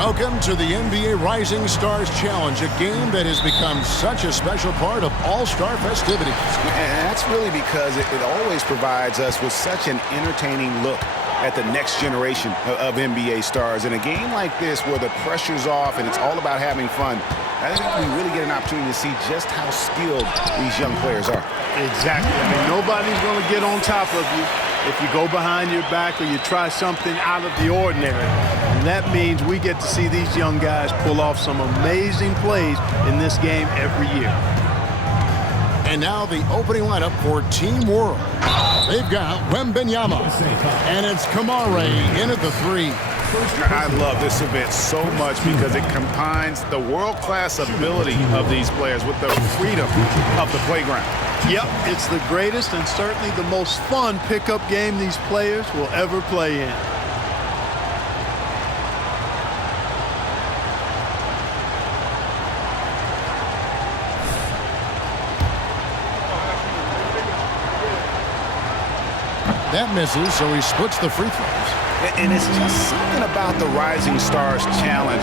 Welcome to the NBA Rising Stars Challenge, a game that has become such a special part of all-star festivities. And that's really because it always provides us with such an entertaining look at the next generation of NBA stars. In a game like this where the pressure's off and it's all about having fun, I think we really get an opportunity to see just how skilled these young players are. Exactly. I mean, nobody's going to get on top of you if you go behind your back or you try something out of the ordinary. And that means we get to see these young guys pull off some amazing plays in this game every year. And now the opening lineup for Team World. They've got Wembanyama, and it's Kamare in at the 3. I love this event so much because it combines the world-class ability of these players with the freedom of the playground. Yep, it's the greatest and certainly the most fun pickup game these players will ever play in. That misses, so he splits the free throws. And it's just something about the Rising Stars Challenge.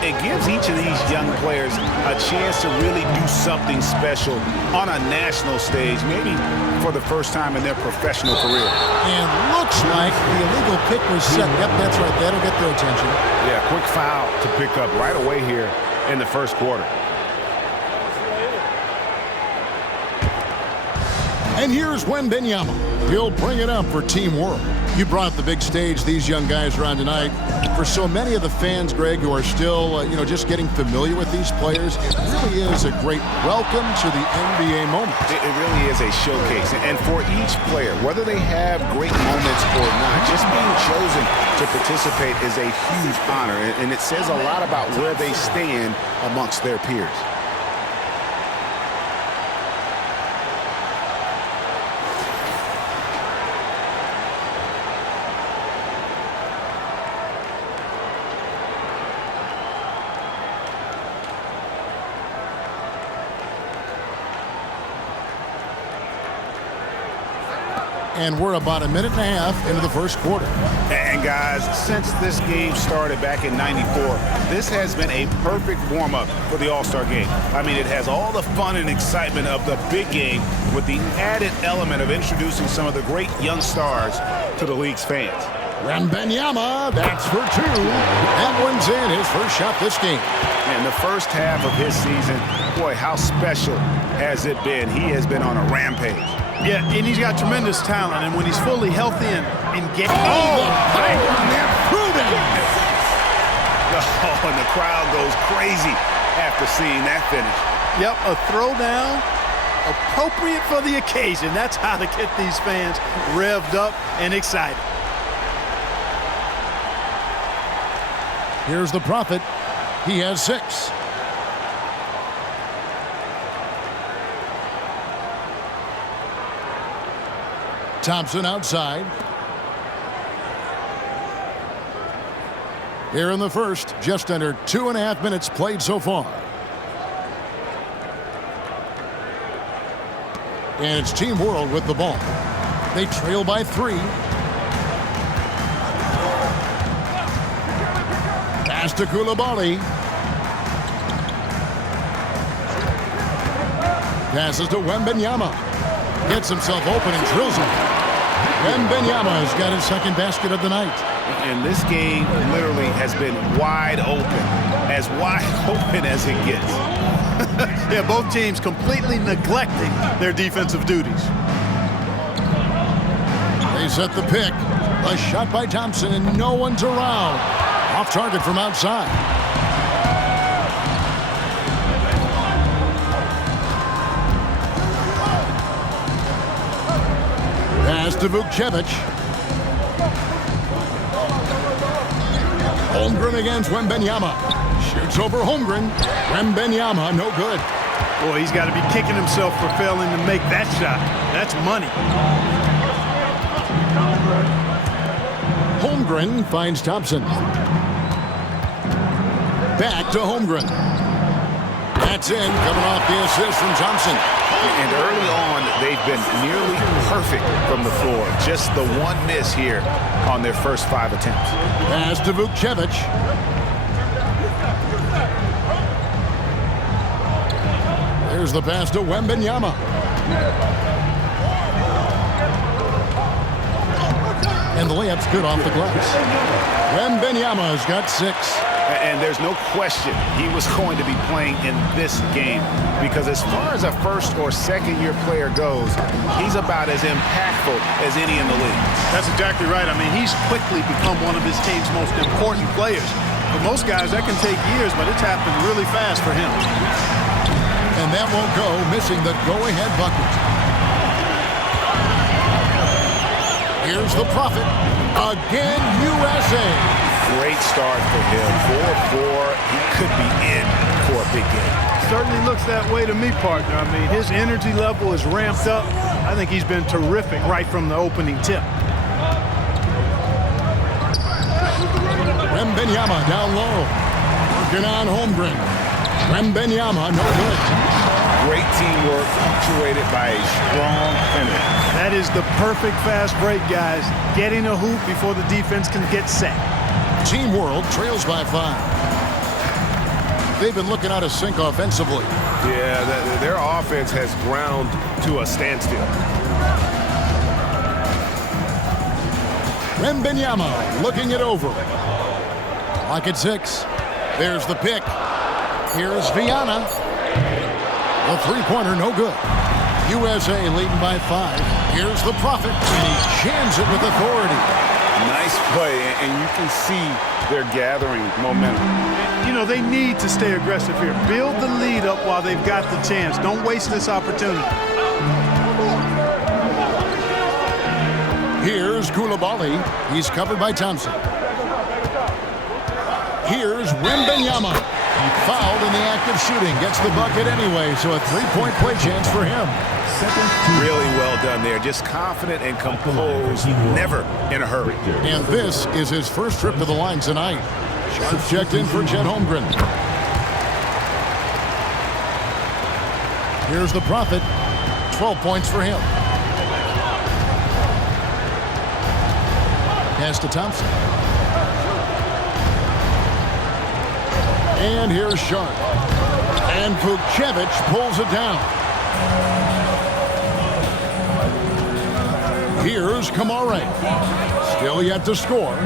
It gives each of these young players a chance to really do something special on a national stage, maybe for the first time in their professional career. And looks like the illegal pick was set. Yep, that's right. That'll get their attention. Yeah, quick foul to pick up right away here in the first quarter. And here's Wembanyama. He'll bring it up for Team World. You brought the big stage these young guys are on tonight. For so many of the fans, Greg, who are still, just getting familiar with these players, it really is a great welcome to the NBA moment. It really is a showcase. And for each player, whether they have great moments or not, just being chosen to participate is a huge honor. And it says a lot about where they stand amongst their peers. And we're about a minute and a half into the first quarter. And guys, since this game started back in '94, this has been a perfect warm-up for the All-Star game. I mean, it has all the fun and excitement of the big game with the added element of introducing some of the great young stars to the league's fans. Wembanyama, that's for 2. That one's in, his first shot this game. And the first half of his season, boy, how special has it been? He has been on a rampage. Yeah, and he's got tremendous talent, and when he's fully healthy and engaged. Oh, and they're proving. Oh, and the crowd goes crazy after seeing that finish. Yep, a throwdown appropriate for the occasion. That's how to get these fans revved up and excited. Here's the Prophet. He has 6. Thompson outside. Here in the first, just under 2.5 minutes played so far. And it's Team World with the ball. They trail by 3. Pass to Coulibaly. Passes to Wembanyama. Gets himself open and drills it. Wembanyama has got his second basket of the night. And this game literally has been wide open as it gets. Yeah, both teams completely neglecting their defensive duties. They set the pick. A shot by Thompson, and no one's around. Off target from outside. Pass to Vukcevic. Holmgren against Wembanyama. Shoots over Holmgren. Wembanyama, no good. Boy, he's got to be kicking himself for failing to make that shot. That's money. Holmgren finds Thompson. Back to Holmgren. That's in, coming off the assist from Thompson. And early on, they've been nearly perfect from the floor. Just the one miss here on their first 5 attempts. Pass to Vukcevic. Here's the pass to Wembanyama. And the layup's good off the glass. Wembanyama's got 6. And there's no question he was going to be playing in this game because as far as a first or second year player goes, he's about as impactful as any in the league. That's exactly right. I mean, he's quickly become one of his team's most important players. For most guys, that can take years, but it's happened really fast for him. And that won't go, missing the go-ahead bucket. Here's the Prophet. Again, USA. Great start for him. 4-4. He could be in for a big game. Certainly looks that way to me, partner. I mean, his energy level is ramped up. I think he's been terrific right from the opening tip. Wembanyama down low. Working on Holmgren. Wembanyama, no good. Great teamwork punctuated by a strong finish. That is the perfect fast break, guys. Getting a hoop before the defense can get set. Team World trails by 5. They've been looking out of sync offensively. Yeah, their offense has ground to a standstill. Wembanyama looking it over. Lock at 6. There's the pick. Here's Viana. The three-pointer, no good. USA leading by 5. Here's the Prophet, and he jams it with authority. Nice play, and you can see they're gathering momentum. You know, they need to stay aggressive here. Build the lead up while they've got the chance. Don't waste this opportunity. Here's Coulibaly. He's covered by Thompson. Here's Wembanyama. Fouled in the act of shooting. Gets the bucket anyway, so a three-point play chance for him. Really well done there. Just confident and composed, never in a hurry. And this is his first trip to the line tonight. Sharp checked in for Chet Holmgren. Here's the Prophet. 12 points for him. Pass to Thompson. And here's Sharp. And Vukcevic pulls it down. Here's Kamare. Still yet to score.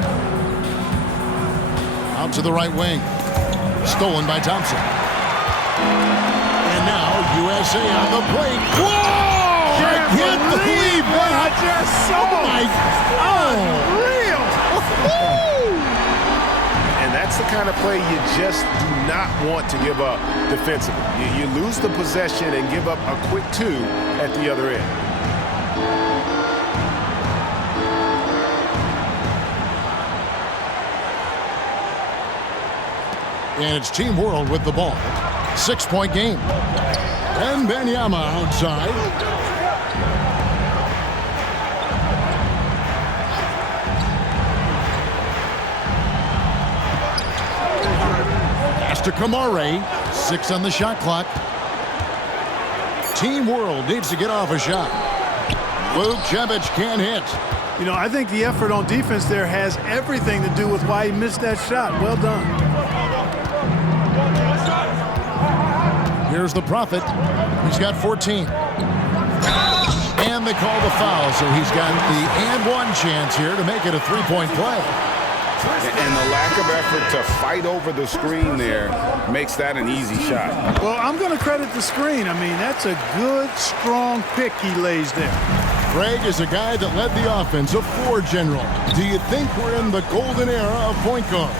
Out to the right wing. Stolen by Thompson. And now USA on the plate. Whoa! I can't believe what that. I just saw. Oh my God. Unreal. And that's the kind of play you just do not want to give up defensively. You lose the possession and give up a quick 2 at the other end. And it's Team World with the ball. 6-point game. And Wembanyama outside. Pass to Kamare. 6 on the shot clock. Team World needs to get off a shot. Vukcevic can't hit. You know, I think the effort on defense there has everything to do with why he missed that shot. Well done. Here's the Prophet. He's got 14. And they call the foul, so he's got the and one chance here to make it a three-point play. And the lack of effort to fight over the screen there makes that an easy shot. Well, I'm going to credit the screen. I mean, that's a good, strong pick he lays there. Greg is a guy that led the offense, a floor general. Do you think we're in the golden era of point guard?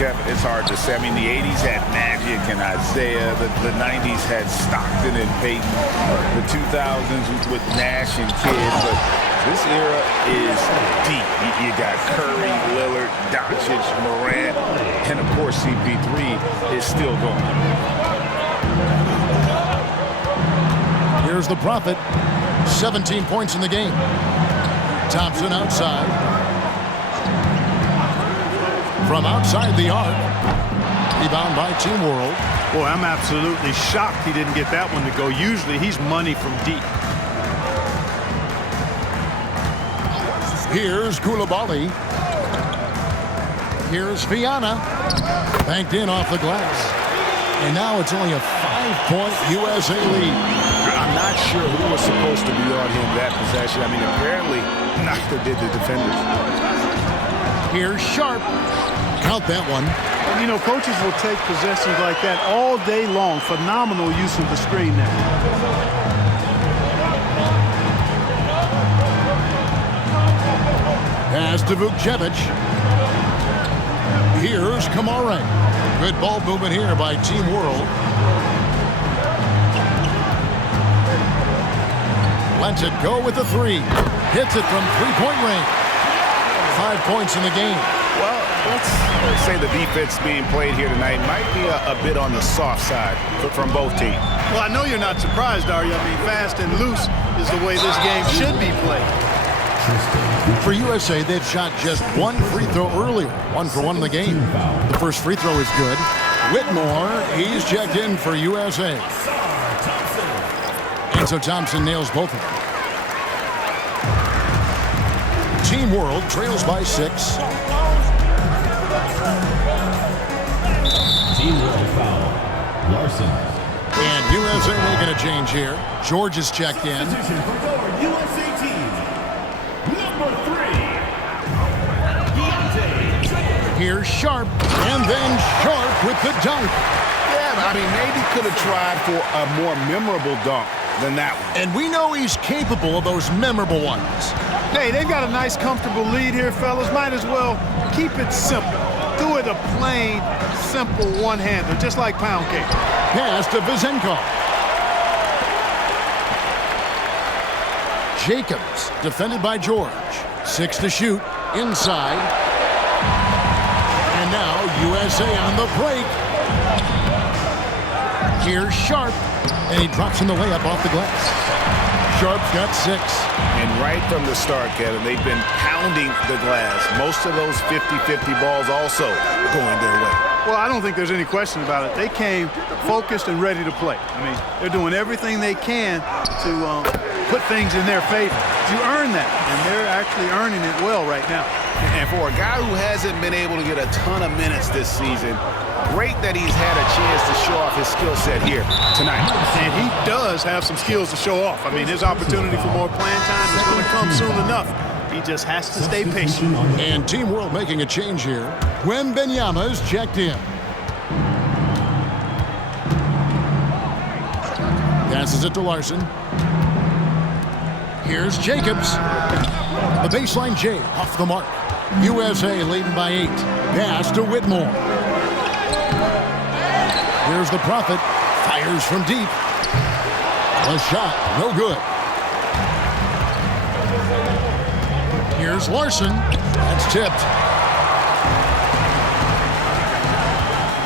Kevin, it's hard to say. I mean, the 80s had Magic and Isaiah. The 90s had Stockton and Peyton. The 2000s with Nash and Kidd. But this era is deep. You got Curry, Lillard, Doncic, Morant, and of course CP3 is still going. Here's the Prophet. 17 points in the game. Thompson outside. From outside the arc. Rebound by Team World. Boy, I'm absolutely shocked he didn't get that one to go. Usually he's money from deep. Here's Coulibaly. Here's Viana. Banked in off the glass. And now it's only a 5-point USA lead. I'm not sure who was supposed to be on him that possession. I mean, apparently neither did the defenders. Here's Sharp. Count that one. And, you know, coaches will take possessions like that all day long. Phenomenal use of the screen there. Pass to Vukcevic. Here's Kamara. Good ball movement here by Team World. Lets it go with the three. Hits it from three-point range. 5 points in the game. Well, let's say the defense being played here tonight might be a bit on the soft side from both teams. Well, I know you're not surprised, are you? I mean, fast and loose is the way this game should be played. For USA, they've shot just one free throw earlier. 1 for 1 in the game. The first free throw is good. Whitmore, he's checked in for USA. And so Thompson nails both of them. Team World trails by 6. Team World foul. Larson. And USA making a change here. George is checked in. Position for forward USA team. Number 3. Deontay. Here's Sharp. And then Sharp with the dunk. Yeah, I mean, maybe could have tried for a more memorable dunk than that one. And we know he's capable of those memorable ones. Hey, they've got a nice, comfortable lead here, fellas. Might as well keep it simple. Do it a plain, simple one-hander, just like pound cake. Pass to Vizenko. Jacobs, defended by George. 6 to shoot, inside. And now USA on the break. Here's Sharp, and he drops in the layup off the glass. Sharp's got 6. And right from the start, Kevin, they've been pounding the glass. Most of those 50-50 balls also going their way. Well, I don't think there's any question about it. They came focused and ready to play. I mean, they're doing everything they can to put things in their favor. You earn that, and they're actually earning it well right now. And for a guy who hasn't been able to get a ton of minutes this season, great that he's had a chance to show off his skill set here tonight. And he does have some skills to show off. I mean, his opportunity for more playing time is going to come soon enough. He just has to stay patient. And Team World making a change here. Wembanyama is checked in. Passes it to Larson. Here's Jacobs. The baseline J off the mark. USA leading by 8. Pass to Whitmore. Here's the Prophet. Fires from deep. A shot, no good. Here's Larson. That's tipped.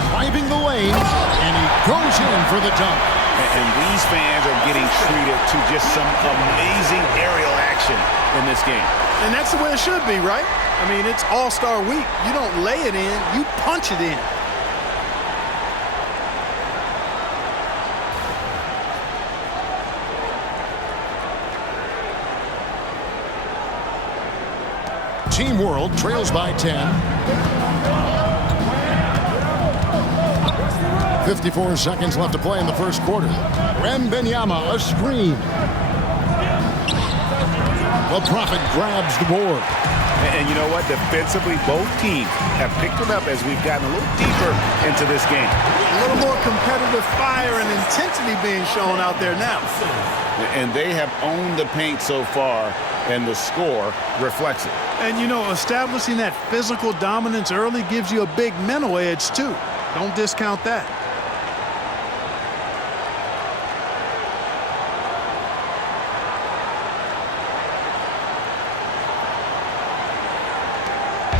Driving the lane, and he goes in for the dunk. And these fans are getting treated to just some amazing aerial action in this game. And that's the way it should be, right? I mean, it's All-Star Week. You don't lay it in, you punch it in. Team World trails by 10. 54 seconds left to play in the first quarter. Wembanyama, a screen. The Prophet grabs the board. And you know what? Defensively, both teams have picked it up as we've gotten a little deeper into this game. A little more competitive fire and intensity being shown out there now. And they have owned the paint so far, and the score reflects it. And, you know, establishing that physical dominance early gives you a big mental edge, too. Don't discount that.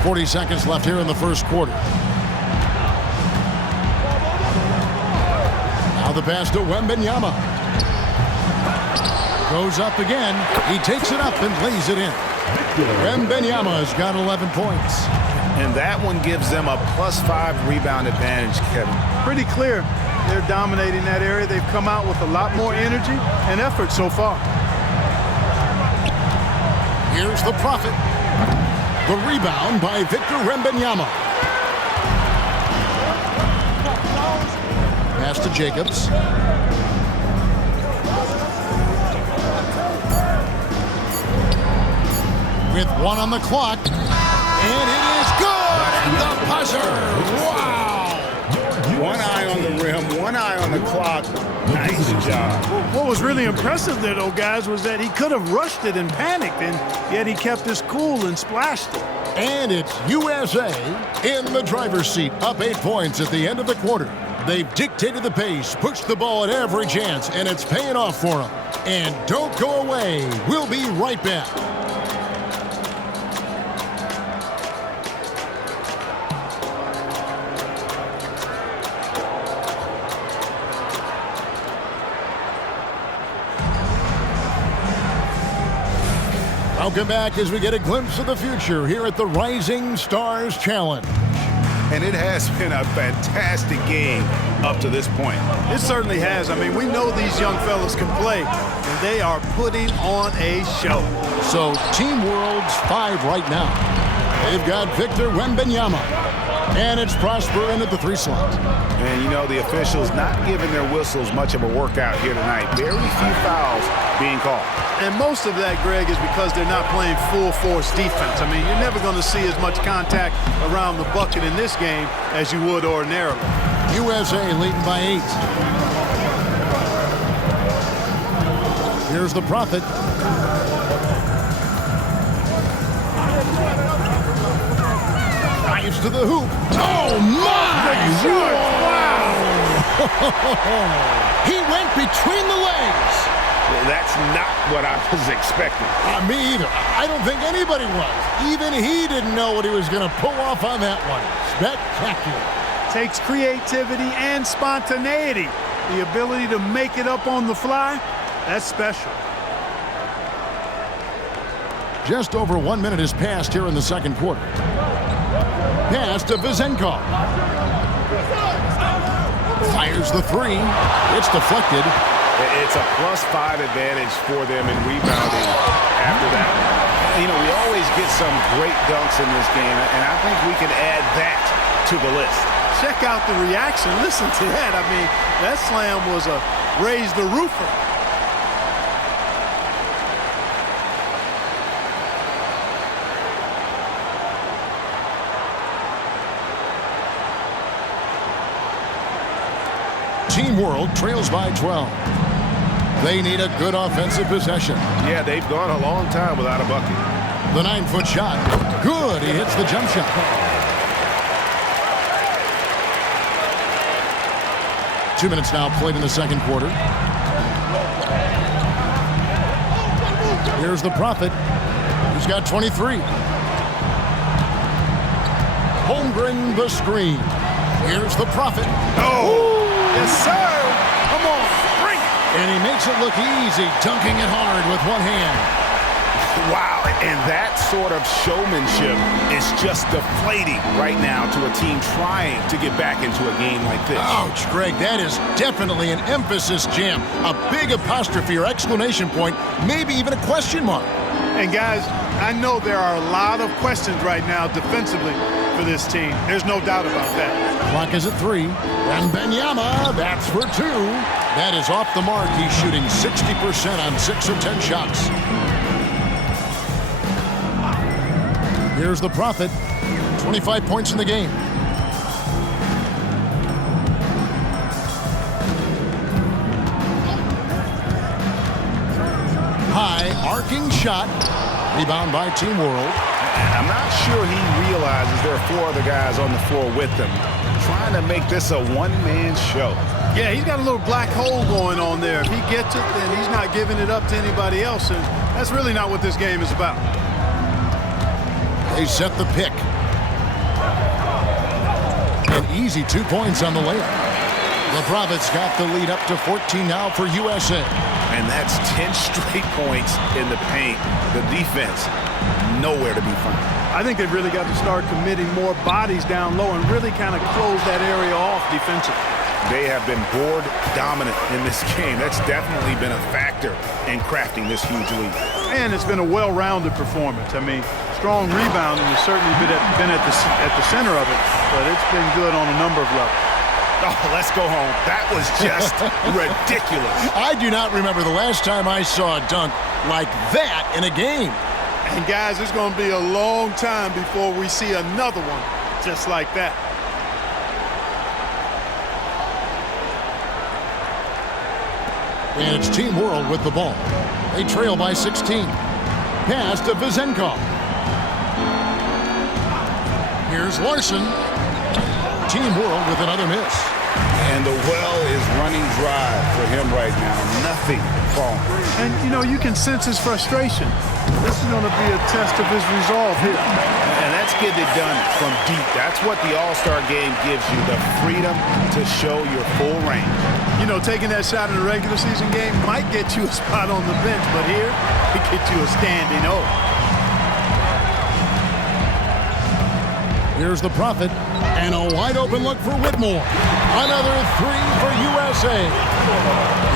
.40 seconds left here in the first quarter. Now the pass to Wembanyama. Goes up again. He takes it up and lays it in. Wembanyama's got 11 points. And that one gives them a +5 rebound advantage, Kevin. Pretty clear they're dominating that area. They've come out with a lot more energy and effort so far. Here's the Prophet. The rebound by Victor Wembanyama. Pass to Jacobs. With 1 on the clock. And it is good. And the buzzer. Wow. One eye on the rim, one eye on the clock. Nice job. What was really impressive there, though, guys, was that he could have rushed it and panicked, and yet he kept his cool and splashed it. And it's USA in the driver's seat, up 8 points at the end of the quarter. They've dictated the pace, pushed the ball at every chance, and it's paying off for them. And don't go away. We'll be right back. Welcome back as we get a glimpse of the future here at the Rising Stars Challenge. And it has been a fantastic game up to this point. It certainly has. I mean, we know these young fellas can play, and they are putting on a show. So Team World's 5 right now. They've got Victor Wembanyama. And it's Prosper in at the 3 slot. And, you know, the officials not giving their whistles much of a workout here tonight. Very few fouls being called. And most of that, Greg, is because they're not playing full-force defense. I mean, you're never going to see as much contact around the bucket in this game as you would ordinarily. USA leading by 8. Here's the Prophet. Drives to the hoop. Oh, my! Wow! He went between the legs. Well, that's not what I was expecting. Me either. I don't think anybody was. Even he didn't know what he was going to pull off on that one. Spectacular. Takes creativity and spontaneity. The ability to make it up on the fly, that's special. Just over 1 minute has passed here in the second quarter. Pass to Vezenkov. Fires the 3. It's deflected. It's a +5 advantage for them in rebounding after that. You know, we always get some great dunks in this game, and I think we can add that to the list. Check out the reaction. Listen to that. I mean, that slam was a raise the roofer. Team World trails by 12. They need a good offensive possession. Yeah, they've gone a long time without a bucket. The 9-foot shot. Good. He hits the jump shot. Two minutes now played in the second quarter. Here's the Prophet. He's got 23. Holmgren the screen. Here's the Prophet. Oh! Yes, sir. Come on, bring it. And he makes it look easy, dunking it hard with one hand. Wow, and that sort of showmanship is just deflating right now to a team trying to get back into a game like this. Ouch, Greg, that is definitely an emphasis jam. A big apostrophe or exclamation point, maybe even a question mark. And guys, I know there are a lot of questions right now defensively for this team. There's no doubt about that. Clock is at 3. And Wembanyama, that's for 2. That is off the mark. He's shooting 60% on 6 of 10 shots. Here's the Prophet. 25 points in the game. High arcing shot. Rebound by Team World. I'm not sure he realizes there are 4 other guys on the floor with him, trying to make this a one-man show. Yeah, he's got a little black hole going on there. If he gets it, then he's not giving it up to anybody else, and that's really not what this game is about. They set the pick. An easy 2 points on the layup. The Prophet's got the lead up to 14 now for USA. And that's 10 straight points in the paint. The defense, nowhere to be found. I think they've really got to start committing more bodies down low and really kind of close that area off defensively. They have been board dominant in this game. That's definitely been a factor in crafting this huge lead. And it's been a well-rounded performance. I mean, strong rebounding has certainly been at the center of it, but it's been good on a number of levels. Oh, let's go home. That was just ridiculous. I do not remember the last time I saw a dunk like that in a game. And guys, it's going to be a long time before we see another one just like that. And it's Team World with the ball. They trail by 16. Pass to Vezenkov. Here's Larson. Team World with another miss. And the well is running dry for him right now. Nothing falling. And, you know, you can sense his frustration. This is going to be a test of his resolve here. And that's getting it done from deep. That's what the All-Star game gives you, the freedom to show your full range. You know, taking that shot in a regular season game might get you a spot on the bench, but here, it gets you a standing O. Here's the Prophet, and a wide-open look for Whitmore. Another three for USA.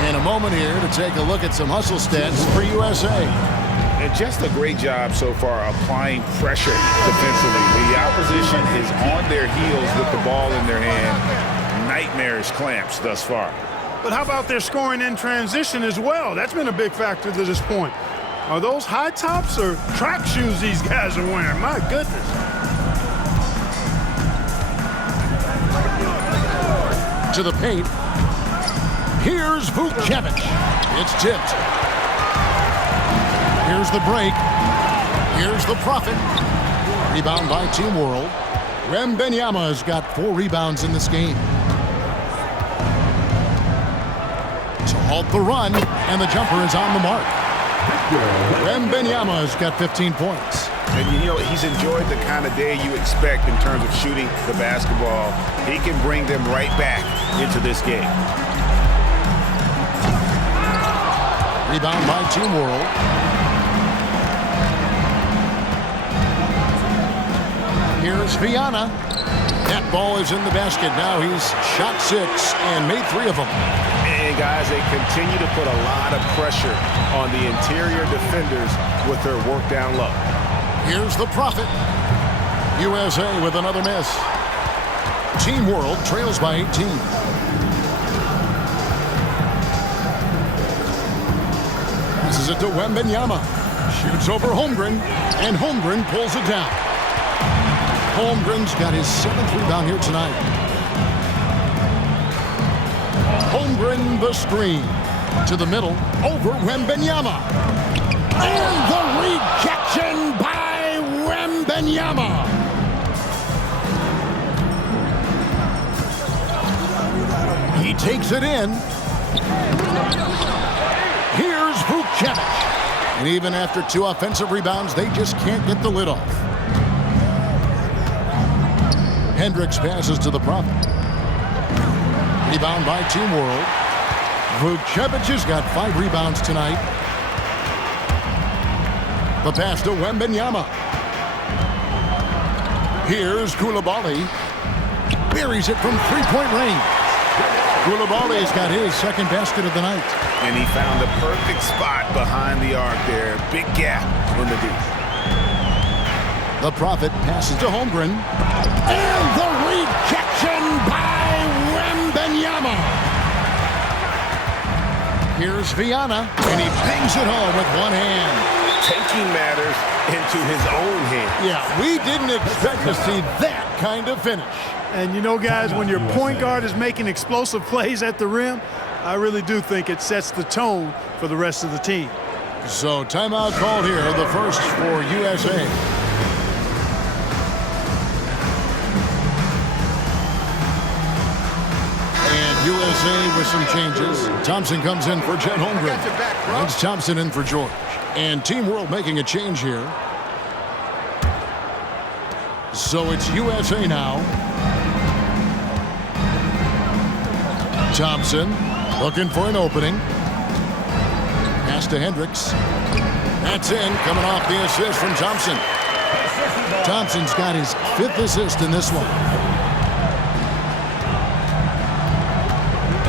In a moment here to take a look at some hustle stats for USA. And just a great job so far applying pressure defensively. The opposition is on their heels with the ball in their hand. Nightmarish clamps thus far. But how about their scoring in transition as well? That's been a big factor to this point. Are those high tops or track shoes these guys are wearing? My goodness. To the paint. Here's Vucevic. It's tipped. Here's the break. Here's the Prophet. Rebound by Team World. Wembanyama's got 4 rebounds in this game. To halt the run, and the jumper is on the mark. Wembanyama's got 15 points. And, you know, he's enjoyed the kind of day you expect in terms of shooting the basketball. He can bring them right back into this game. Rebound by Team World. Here's Viana. That ball is in the basket. Now he's shot 6 and made 3 of them. And, guys, they continue to put a lot of pressure on the interior defenders with their work down low. Here's the Prophet. USA with another miss. Team World trails by 18. This is it to Wembanyama. Shoots over Holmgren, and Holmgren pulls it down. Holmgren's got his 7th rebound here tonight. Holmgren the screen. To the middle, over Wembanyama. And the rejection by Wembanyama. He takes it in. Here's Vucevic. And even after 2 offensive rebounds, they just can't get the lid off. Hendricks passes to the Prophet. Rebound by Team World. Vucevic has got 5 rebounds tonight. The pass to Wembanyama. Here's Coulibaly. Buries it from 3-point range. Coulibaly's got his 2nd basket of the night. And he found the perfect spot behind the arc there. Big gap in the deep. The Prophet passes to Holmgren. And the rejection by Wembanyama. Here's Viana. And he bangs it home with one hand. Taking matters into his own hand. Yeah, we didn't expect to see that kind of finish. And you know, guys, when your point guard is making explosive plays at the rim, I really do think it sets the tone for the rest of the team. So timeout called here, the first for USA. And USA with some changes. Thompson comes in for Chet Holmgren. That's Thompson in for George. And Team World making a change here. So it's USA now. Thompson looking for an opening. Pass to Hendricks. That's in, coming off the assist from Thompson. Thompson's got his 5th assist in this one.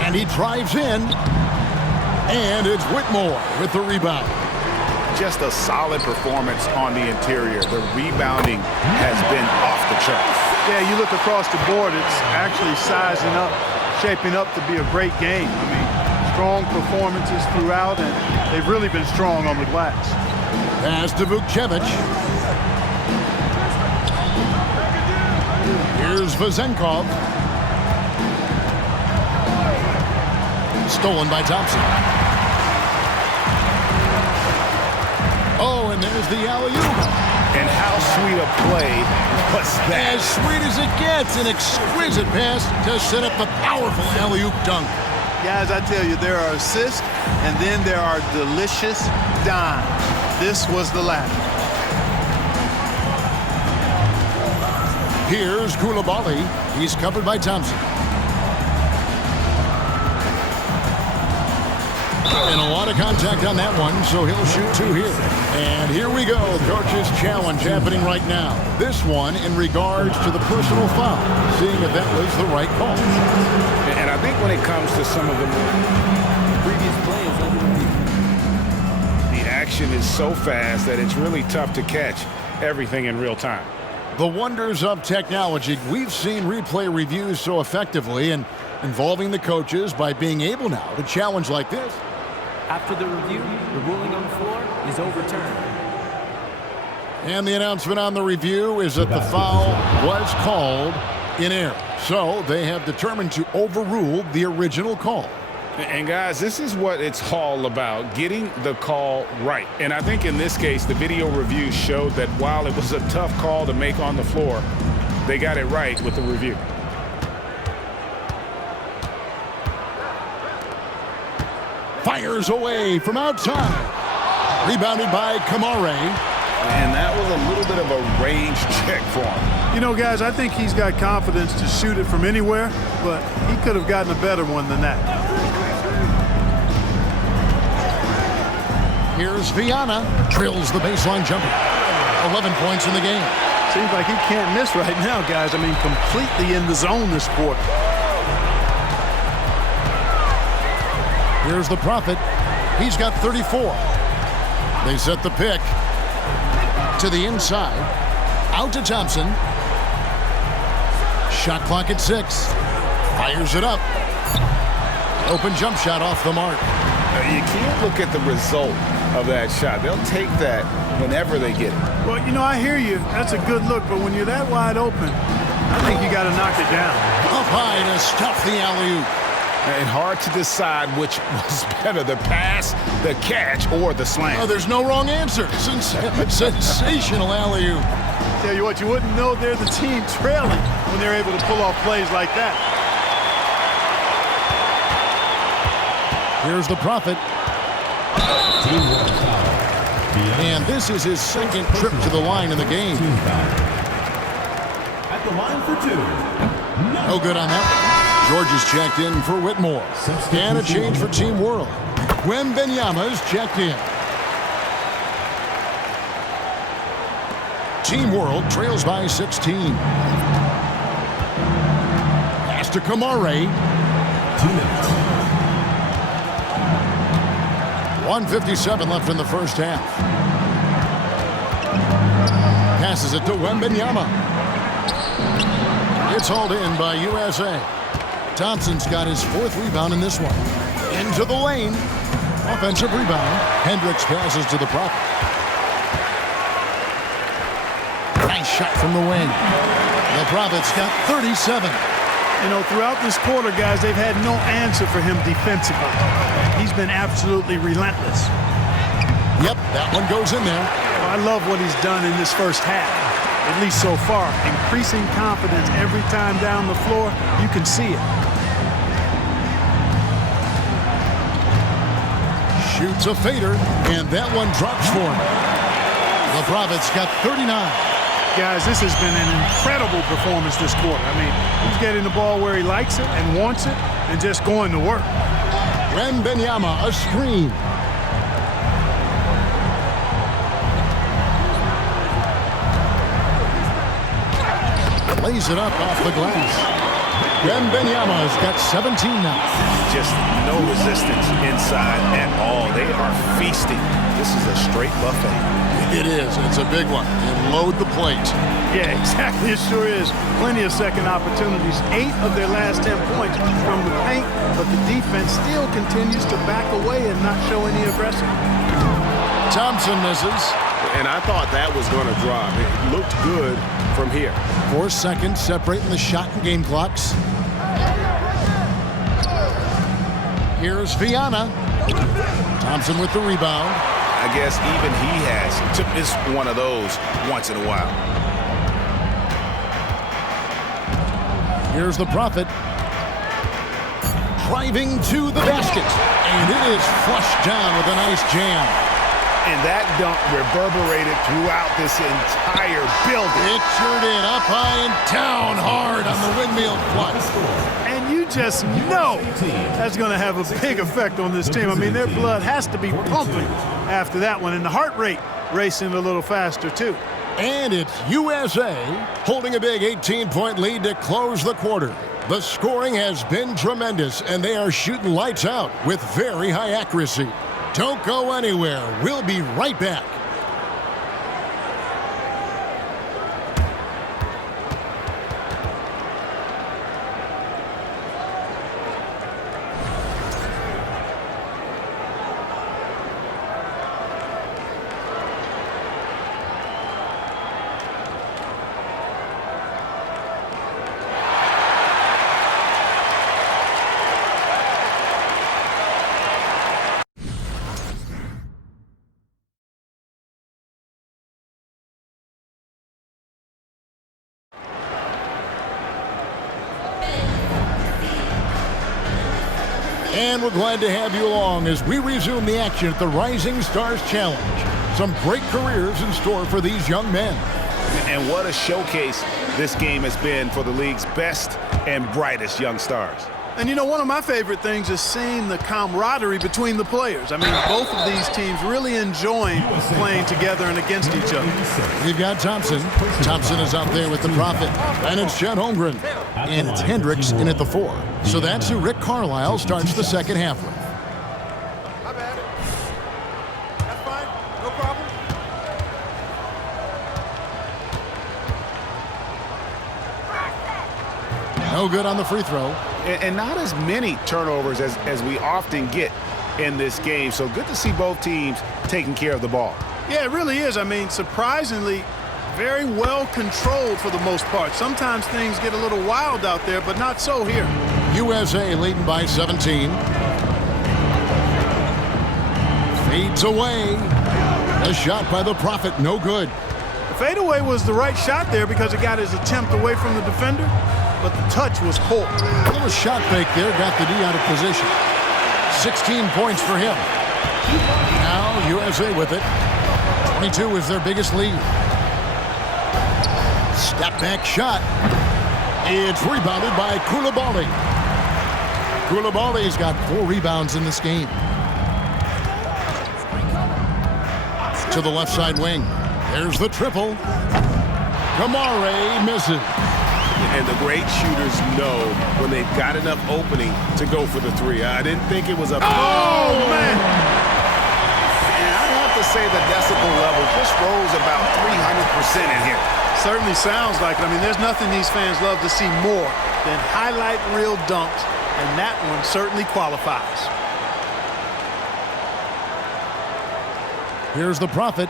And he drives in. And it's Whitmore with the rebound. Just a solid performance on the interior. The rebounding has been off the charts. Yeah, you look across the board, it's actually sizing up shaping up to be a great game. I mean, strong performances throughout, and they've really been strong on the glass. Pass to Vukcevic. Here's Vezenkov. Stolen by Thompson. Oh, and there's the alley-oop. And how sweet a play was that? As sweet as it gets, an exquisite pass to set up the powerful alley-oop dunk. Guys, I tell you, there are assists, and then there are delicious dimes. This was the latter. Here's Coulibaly. He's covered by Thompson. And a lot of contact on that one, so he'll shoot two here. And here we go, coach's challenge happening right now. This one in regards to the personal foul, seeing if that was the right call. And I think when it comes to some of the Previous play is under review. the action is so fast that it's really tough to catch everything in real time. The wonders of technology. We've seen replay reviews so effectively and involving the coaches by being able now to challenge like this. After the review, the ruling on the floor is overturned. And the announcement on the review is that the foul was called in error. So they have determined to overrule the original call. And guys, this is what it's all about, getting the call right. And I think in this case, the video review showed that while it was a tough call to make on the floor, they got it right with the review. Fires away from outside. Rebounded by Kamare. And that was a little bit of a range check for him. You know, guys, I think he's got confidence to shoot it from anywhere, but he could have gotten a better one than that. Here's Viana. Drills the baseline jumper. 11 points in the game. Seems like he can't miss right now, guys. I mean, completely in the zone this quarter. Here's the Prophet. He's got 34. They set the pick to the inside. Out to Thompson. Shot clock at 6. Fires it up. Open jump shot off the mark. You can't look at the result of that shot. They'll take that whenever they get it. Well, you know, I hear you. That's a good look, but when you're that wide open, I think you got to knock it down. Up high to stuff the alley-oop. And hard to decide which was better, the pass, the catch, or the slam. Oh, there's no wrong answer. Sensational alley-oop. Tell you what, you wouldn't know they're the team trailing when they're able to pull off plays like that. Here's the Prophet. And this is his second trip to the line in the game. At the line for two. No good on that one. George is checked in for Whitmore. And a change for Team World. Wembanyama's checked in. Team World trails by 16. Pass to Kamare. 2 minutes. 1:57 left in the first half. Passes it to Wembanyama. It's hauled in by USA. Thompson's got his 4th rebound in this one. Into the lane. Offensive rebound. Hendricks passes to the Prophet. Nice shot from the wing. The Prophet's got 37. You know, throughout this quarter, guys, they've had no answer for him defensively. He's been absolutely relentless. Yep, that one goes in there. I love what he's done in this first half, at least so far. Increasing confidence every time down the floor. You can see it. Shoots a fader, and that one drops for him. The Prophet's got 39. Guys, this has been an incredible performance this quarter. I mean, he's getting the ball where he likes it and wants it and just going to work. Wembanyama, a screen. Lays it up off the glass. Wembanyama's got 17 now. Just no resistance inside at all. They are feasting. This is a straight buffet. It is. It's a big one. And load the plate. Yeah, exactly. It sure is. Plenty of second opportunities. 8 of their last 10 points from the paint, but the defense still continues to back away and not show any aggression. Thompson misses. And I thought that was going to drop. It looked good from here. 4 seconds separating the shot and game clocks. Here's Viana. Thompson with the rebound. I guess even he has to miss one of those once in a while. Here's the Prophet. Driving to the basket. And it is flushed down with a nice jam. And that dunk reverberated throughout this entire building. It sure did. Up high and down hard on the windmill flush. And you just know that's going to have a big effect on this team. I mean, their blood has to be pumping after that one, and the heart rate racing a little faster, too. And it's USA holding a big 18-point lead to close the quarter. The scoring has been tremendous, and they are shooting lights out with very high accuracy. Don't go anywhere. We'll be right back. And we're glad to have you along as we resume the action at the Rising Stars Challenge. Some great careers in store for these young men. And what a showcase this game has been for the league's best and brightest young stars. And you know, one of my favorite things is seeing the camaraderie between the players. I mean, both of these teams really enjoying playing together and against each other. We've got Thompson. Thompson is out there with the Prophet. And it's Chet Holmgren. And it's Hendricks in at the 4. So that's who Rick Carlisle starts the second half with. My bad. That's fine. No problem. No good on the free throw. And not as many turnovers as we often get in this game. So good to see both teams taking care of the ball. Yeah, it really is. I mean, surprisingly, very well controlled for the most part. Sometimes things get a little wild out there, but not so here. USA leading by 17. Fades away. A shot by the Prophet, no good. The fadeaway was the right shot there because it got his attempt away from the defender, but the touch was poor. A little shot fake there, got the D out of position. 16 points for him. Now USA with it. 22 is their biggest lead. Step back shot. It's rebounded by Coulibaly. Coulibaly's got 4 rebounds in this game. To the left side wing. There's the triple. Kamare misses. And the great shooters know when they've got enough opening to go for the 3. I didn't think it was a... Oh, man! And I have to say the decibel level just rose about 300% in here. Certainly sounds like it. I mean, there's nothing these fans love to see more than highlight reel dunks, and that one certainly qualifies. Here's the Prophet.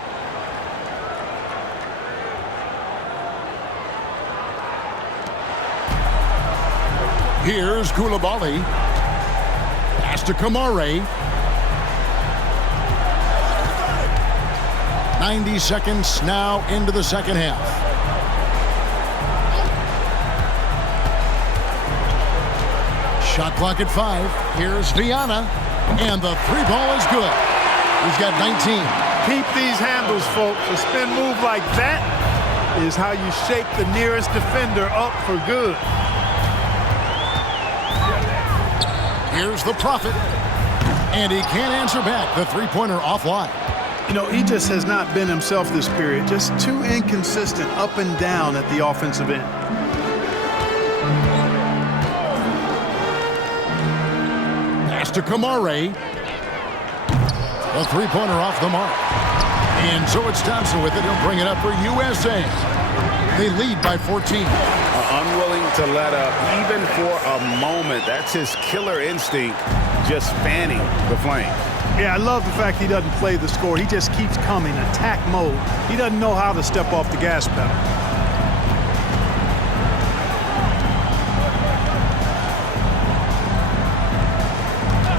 Here's Coulibaly. Pass to Kamare. 90 seconds now into the second half. Shot clock at 5. Here's Viana. And the 3-ball is good. He's got 19. Keep these handles, folks. A spin move like that is how you shake the nearest defender up for good. Here's the Prophet. And he can't answer back. The three-pointer offline. You know, he just has not been himself this period. Just too inconsistent up and down at the offensive end. Pass to Kamare. A three-pointer off the mark. And so it's Thompson with it. He'll bring it up for USA. They lead by 14. Unwilling to let up even for a moment. That's his killer instinct, just fanning the flame. Yeah, I love the fact he doesn't play the score. He just keeps coming, attack mode. He doesn't know how to step off the gas pedal.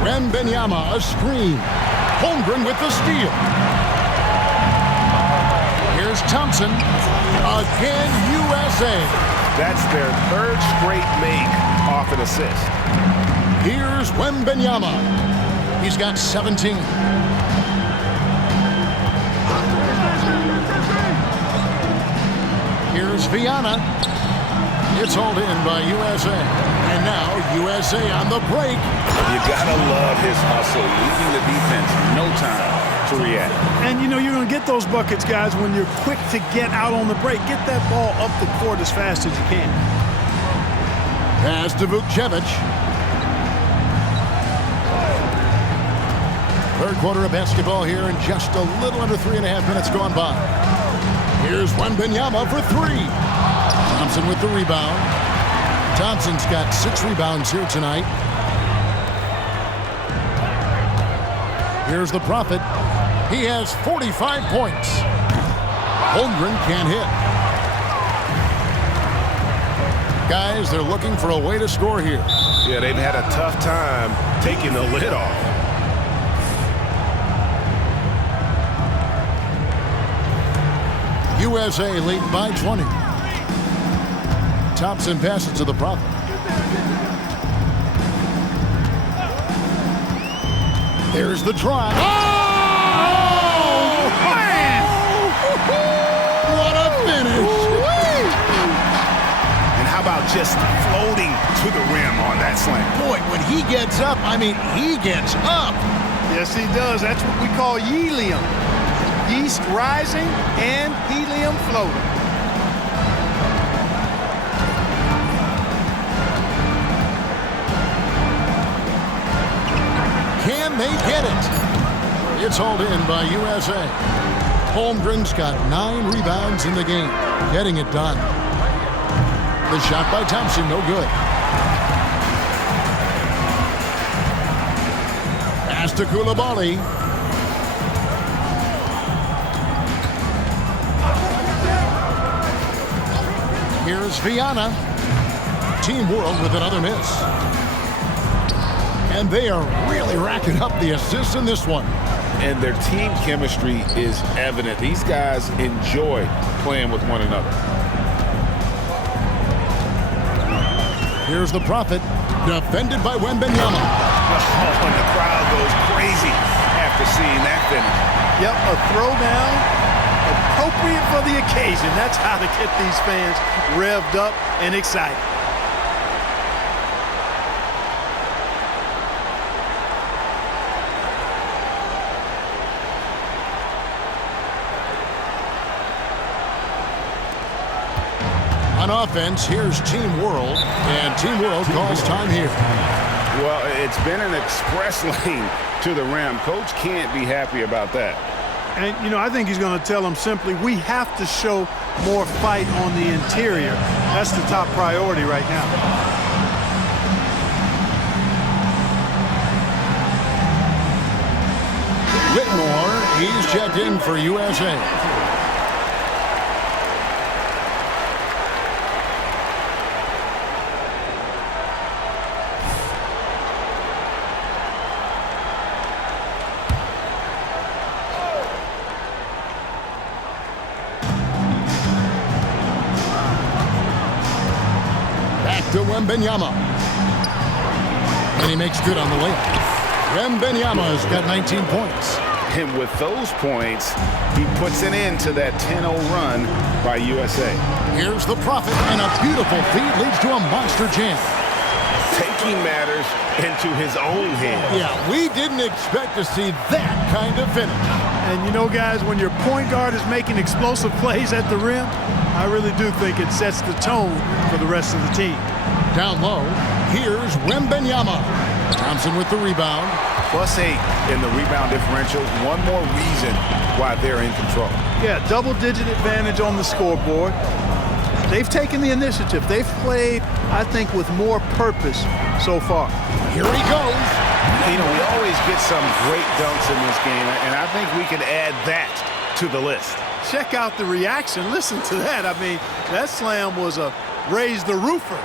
Wembanyama, a screen. Holmgren with the steal. Here's Thompson. Again, USA. That's their third straight make off an assist. Here's Wembanyama. He's got 17. Here's Viana. It's hauled in by USA. And now USA on the break. You gotta love his hustle, leaving the defense no time to react. And, you know, you're going to get those buckets, guys, when you're quick to get out on the break. Get that ball up the court as fast as you can. Pass to Vukcevic. Third quarter of basketball here, and just a little under 3.5 minutes gone by. Here's Wembanyama for three. Thompson with the rebound. Thompson's got 6 rebounds here tonight. Here's the Prophet. He has 45 points. Holmgren can't hit. Guys, they're looking for a way to score here. Yeah, they've had a tough time taking the lid off. USA lead by 20. Thompson passes to the Prophet. There's the drive. Oh, man! What a finish! And how about just floating to the rim on that slam? Boy, when he gets up, I mean, he gets up. Yes, he does. That's what we call helium. Yeast rising and helium floating. Can they get it? It's hauled in by USA. Holmgren's got 9 rebounds in the game, getting it done. The shot by Thompson, no good. Pass to Coulibaly. Here's Viana. Team World with another miss. And they are really racking up the assists in this one. And their team chemistry is evident. These guys enjoy playing with one another. Here's the Prophet, defended by Wembanyama. Oh, and the crowd goes crazy after seeing that finish. Yep, a throwdown appropriate for the occasion. That's how to get these fans revved up and excited. On offense, here's Team World, and Team World calls time here. Well, it's been an express lane to the rim. Coach can't be happy about that. And, you know, I think he's going to tell them simply, we have to show more fight on the interior. That's the top priority right now. Whitmore, he's checked in for USA. To Wembanyama. And he makes good on the layup. Wembanyama's got 19 points. And with those points, he puts an end to that 10-0 run by USA. Here's the Prophet, and a beautiful feed leads to a monster jam. Taking matters into his own hands. Yeah, we didn't expect to see that kind of finish. And you know, guys, when your point guard is making explosive plays at the rim, I really do think it sets the tone for the rest of the team. Down low, here's Wembanyama. Thompson with the rebound. +8 in the rebound differential. One more reason why they're in control. Yeah, double-digit advantage on the scoreboard. They've taken the initiative. They've played, I think, with more purpose so far. Here he goes. You know, we always get some great dunks in this game, and I think we can add that to the list. Check out the reaction. Listen to that. I mean, that slam was a raise the roofer.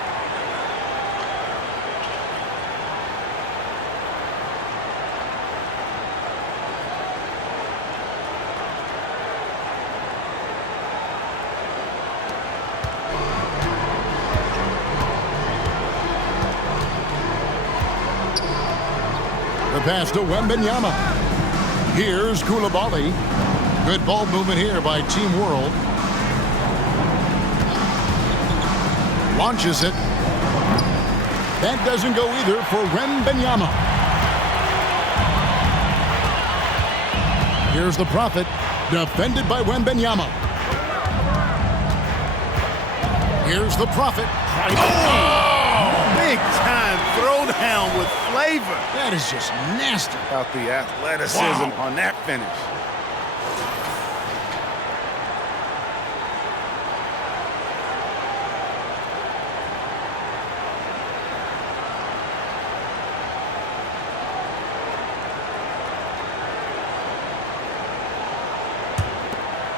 The pass to Wembanyama. Here's Coulibaly. Good ball movement here by Team World. Launches it. That doesn't go either for Wembanyama. Here's the Prophet. Defended by Wembanyama. Here's the Prophet. Big time throwdown with flavor. That is just nasty. About the athleticism on that finish.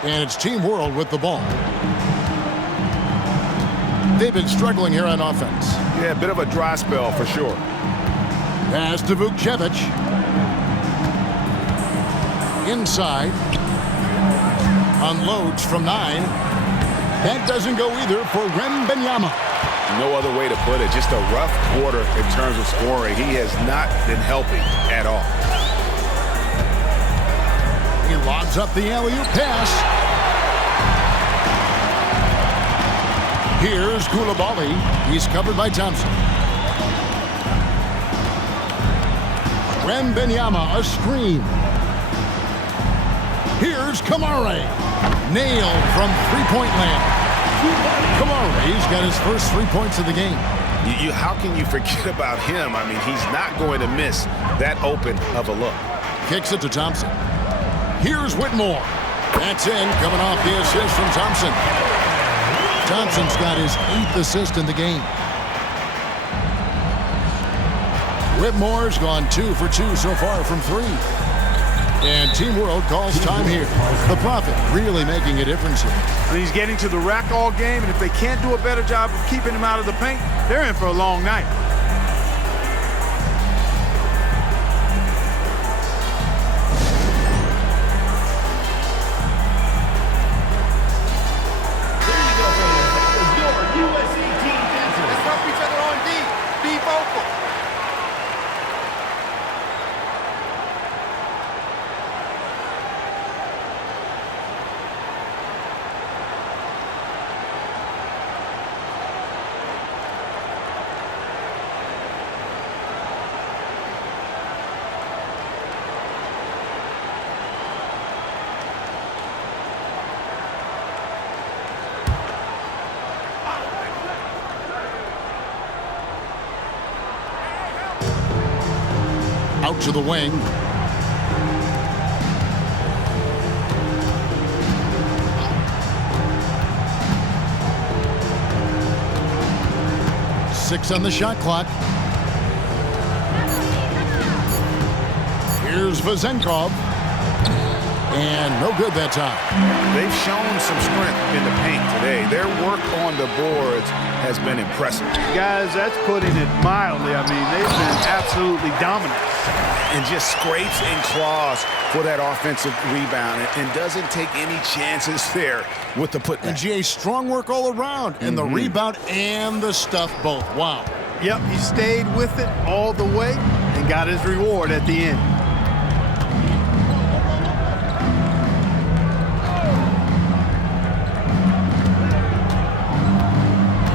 And it's Team World with the ball. They've been struggling here on offense. Yeah, a bit of a dry spell for sure. Pass to Vukcevic. Inside. Unloads from 9. That doesn't go either for Wembanyama. No other way to put it. Just a rough quarter in terms of scoring. He has not been helping at all. He lobs up the alley-oop pass. Here's Coulibaly. He's covered by Thompson. Wembanyama, a screen. Here's Kamare. Nailed from three-point land. Kamare's got his first 3 points of the game. How can you forget about him? I mean, he's not going to miss that open of a look. Kicks it to Thompson. Here's Whitmore. That's in, coming off the assist from Thompson. Thompson's got his 8th assist in the game. Whitmore's gone 2 for 2 so far from 3. And Team World calls time here. The Prophet really making a difference here. And he's getting to the rack all game, and if they can't do a better job of keeping him out of the paint, they're in for a long night. Out to the wing. Six on the shot clock. Here's Vezenkov. And no good that time. They've shown some strength in the paint today. Their work on the boards has been impressive. Guys, that's putting it mildly. I mean, they've been absolutely dominant. And just scrapes and claws for that offensive rebound and doesn't take any chances there with the putback. And GA, strong work all around. And the rebound and the stuff both. Wow. Yep, he stayed with it all the way and got his reward at the end.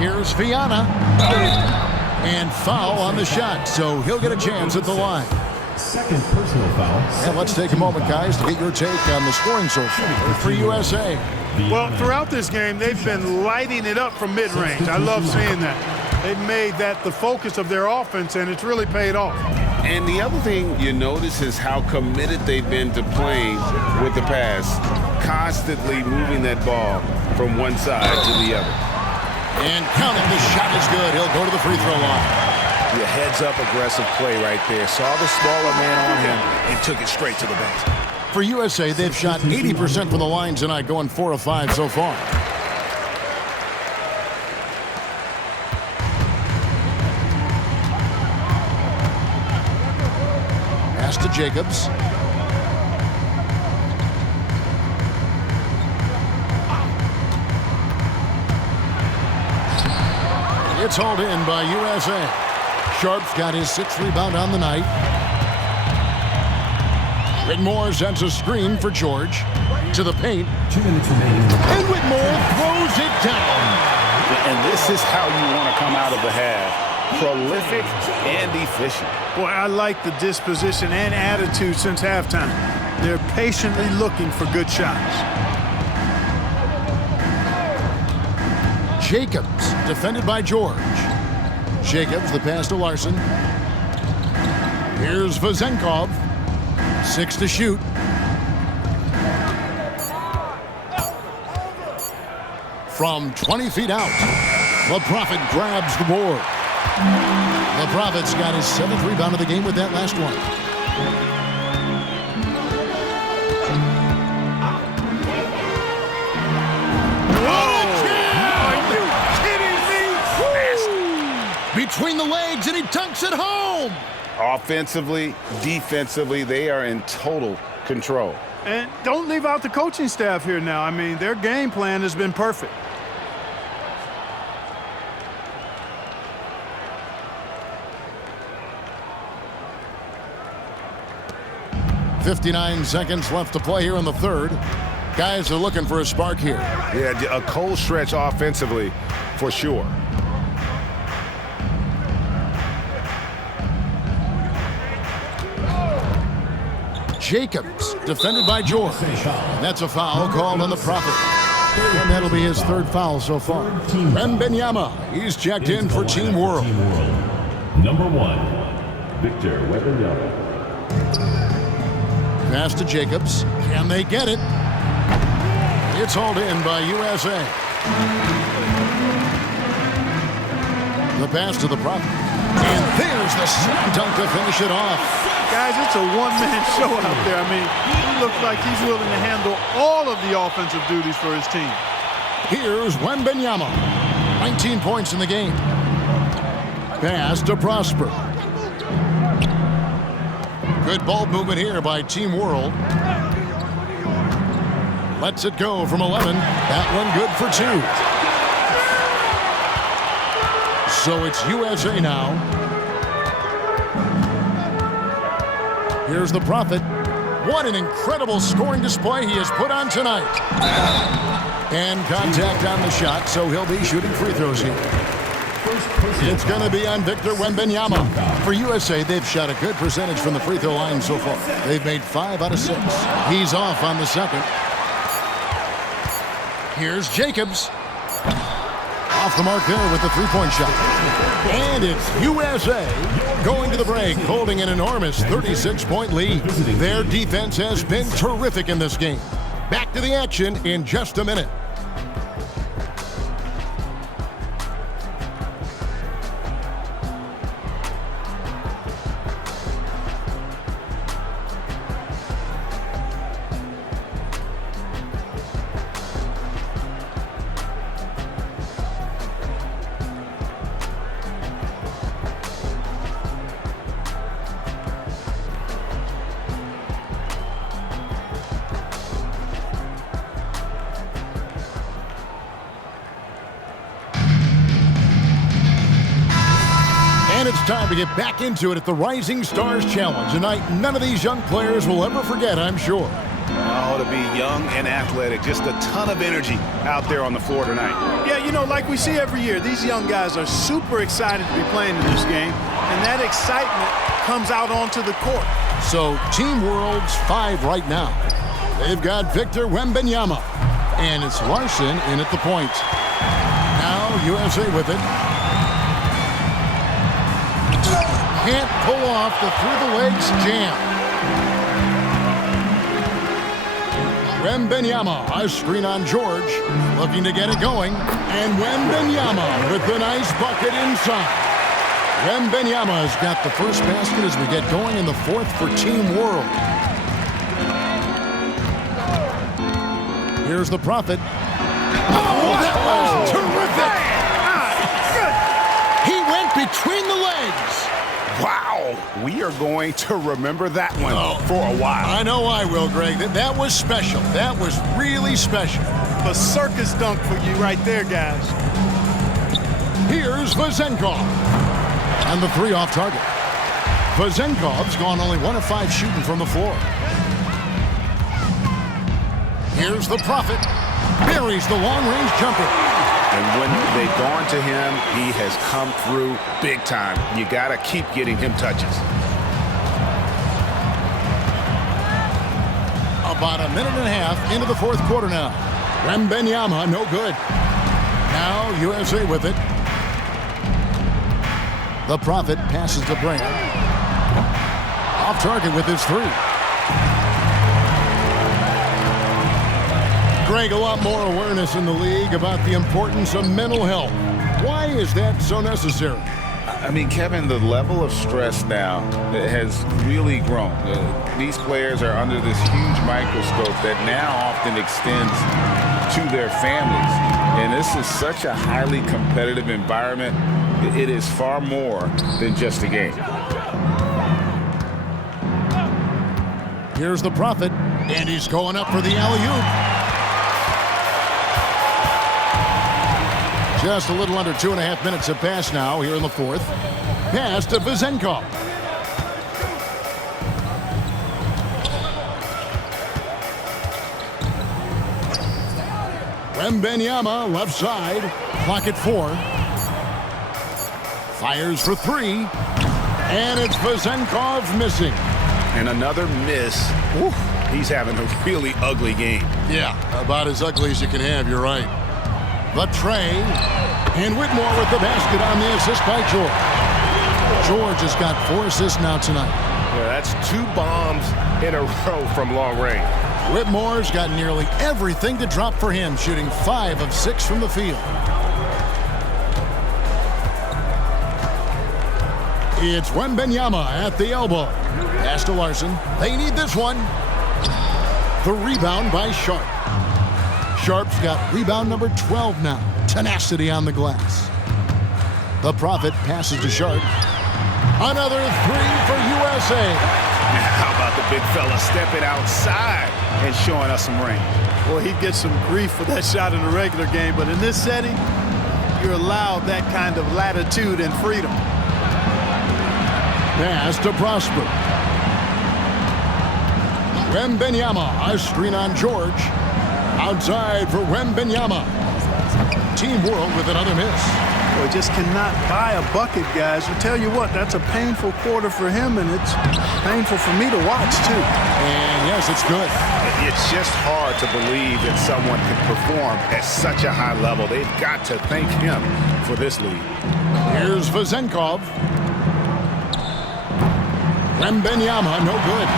Here's Viana. And foul on the shot, so he'll get a chance at the line. Second personal foul. And let's take a moment, guys, to get your take on the scoring so far for USA. Well, throughout this game, they've been lighting it up from mid-range. I love seeing that. They've made that the focus of their offense, and it's really paid off. And the other thing you notice is how committed they've been to playing with the pass, constantly moving that ball from one side to the other. And counting, the shot is good. He'll go to the free throw line. Yeah, heads-up aggressive play right there. Saw the smaller man on him and took it straight to the basket. For USA, they've shot 80% from the line tonight, going 4 of 5 so far. Pass to Jacobs. It's hauled in by USA. Sharp's got his 6th rebound on the night. Whitmore sends a screen for George. To the paint. 2 minutes remaining. And Whitmore throws it down. And this is how you want to come out of the half. Prolific and efficient. Boy, I like the disposition and attitude since halftime. They're patiently looking for good shots. Jacobs, defended by George. Jacobs, the pass to Larson. Here's Vezenkov. 6 to shoot. From 20 feet out, the Prophet grabs the board. The Prophet's got his 7th rebound of the game with that last one. Between the legs, and he dunks it home. Offensively, defensively, they are in total control. And don't leave out the coaching staff here now. I mean, their game plan has been perfect. .59 seconds left to play here in the third. Guys are looking for a spark here. Yeah, a cold stretch offensively for sure. Jacobs, defended by George. That's a foul called on the Prophet. And that'll be his 3rd foul so far. Wembanyama, he's checked in for Team World. Number 1, Victor Wembanyama. Pass to Jacobs. Can they get it? It's hauled in by USA. The pass to the Prophet. And there's the slam dunk to finish it off. Guys, it's a one-man show out there. I mean, he looks like he's willing to handle all of the offensive duties for his team. Here's Wembanyama. 19 points in the game. Pass to Prosper. Good ball movement here by Team World. Lets it go from 11. That one good for 2. So it's USA now. Here's the Prophet. What an incredible scoring display he has put on tonight. And contact on the shot, so he'll be shooting free throws here. It's going to be on Victor Wembanyama. For USA, they've shot a good percentage from the free throw line so far. They've made 5 out of 6. He's off on the second. Here's Jacobs. Off the mark there with the three-point shot. And it's USA going to the break, holding an enormous 36-point lead. Their defense has been terrific in this game. Back to the action in just a minute. And it's time to get back into it at the Rising Stars Challenge. A night none of these young players will ever forget, I'm sure. Oh, to be young and athletic. Just a ton of energy out there on the floor tonight. Yeah, you know, like we see every year, these young guys are super excited to be playing in this game, and that excitement comes out onto the court. So Team World's 5 right now. They've got Victor Wembanyama, and it's Larson in at the point. Now USA with it. can't pull off the through-the-legs jam. Wembanyama, a screen on George, looking to get it going. And Wembanyama with the nice bucket inside. Wembanyama has got the first basket as we get going in the fourth for Team World. Here's the Prophet. Oh, that was terrific! He went between the legs. Wow, we are going to remember that one for a while. I know I will, Greg. That was special. That was really special. A circus dunk for you right there, guys. Here's Vezenkov. And the three off target. Vezenkov's gone only 1 of 5 shooting from the floor. Here's the Prophet. Buries the long-range jumper. And when they've gone to him, he has come through big time. You got to keep getting him touches. About a minute and a half into the fourth quarter now. Wembanyama, no good. Now USA with it. The Prophet passes to Brand. Off target with his three. Greg, a lot more awareness in the league about the importance of mental health. Why is that so necessary? I mean, Kevin, the level of stress now has really grown. These players are under this huge microscope that now often extends to their families. And this is such a highly competitive environment. It is far more than just a game. Here's the Prophet, and he's going up for the alley-oop. Just a little under 2.5 minutes have passed now here in the fourth. Pass to Vezenkov. Wembanyama, left side. Clock at 4. Fires for 3. And it's Vezenkov missing. And another miss. Woo, he's having a really ugly game. Yeah, about as ugly as you can have, you're right. The tray, and Whitmore with the basket on the assist by George. George has got 4 assists now tonight. Yeah, that's 2 bombs in a row from long range. Whitmore's got nearly everything to drop for him, shooting 5 of 6 from the field. It's Wembanyama at the elbow. Pass to Larson. They need this one. The rebound by Sharp. Sharp's got rebound number 12 now. Tenacity on the glass. The Prophet passes to Sharp. Another 3 for USA. How about the big fella stepping outside and showing us some range? Well, he'd get some grief for that shot in a regular game, but in this setting, you're allowed that kind of latitude and freedom. Pass to Prosper. Wembanyama, a screen on George. Outside for Wembanyama. Team World with another miss. Well, just cannot buy a bucket, guys. I tell you what, that's a painful quarter for him, and it's painful for me to watch, too. And yes, it's good. It's just hard to believe that someone can perform at such a high level. They've got to thank him for this lead. Here's Vezenkov. Wembanyama, no good.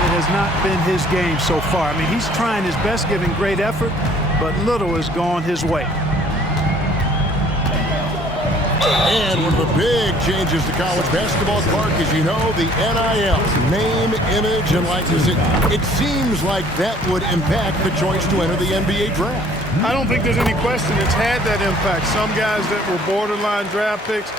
It has not been his game so far. I mean, he's trying his best, giving great effort, but little has gone his way. And one of the big changes to college basketball, Clark, as you know, the NIL, name, image, and likeness. It seems like that would impact the choice to enter the NBA draft. I don't think there's any question it's had that impact. Some guys that were borderline draft picks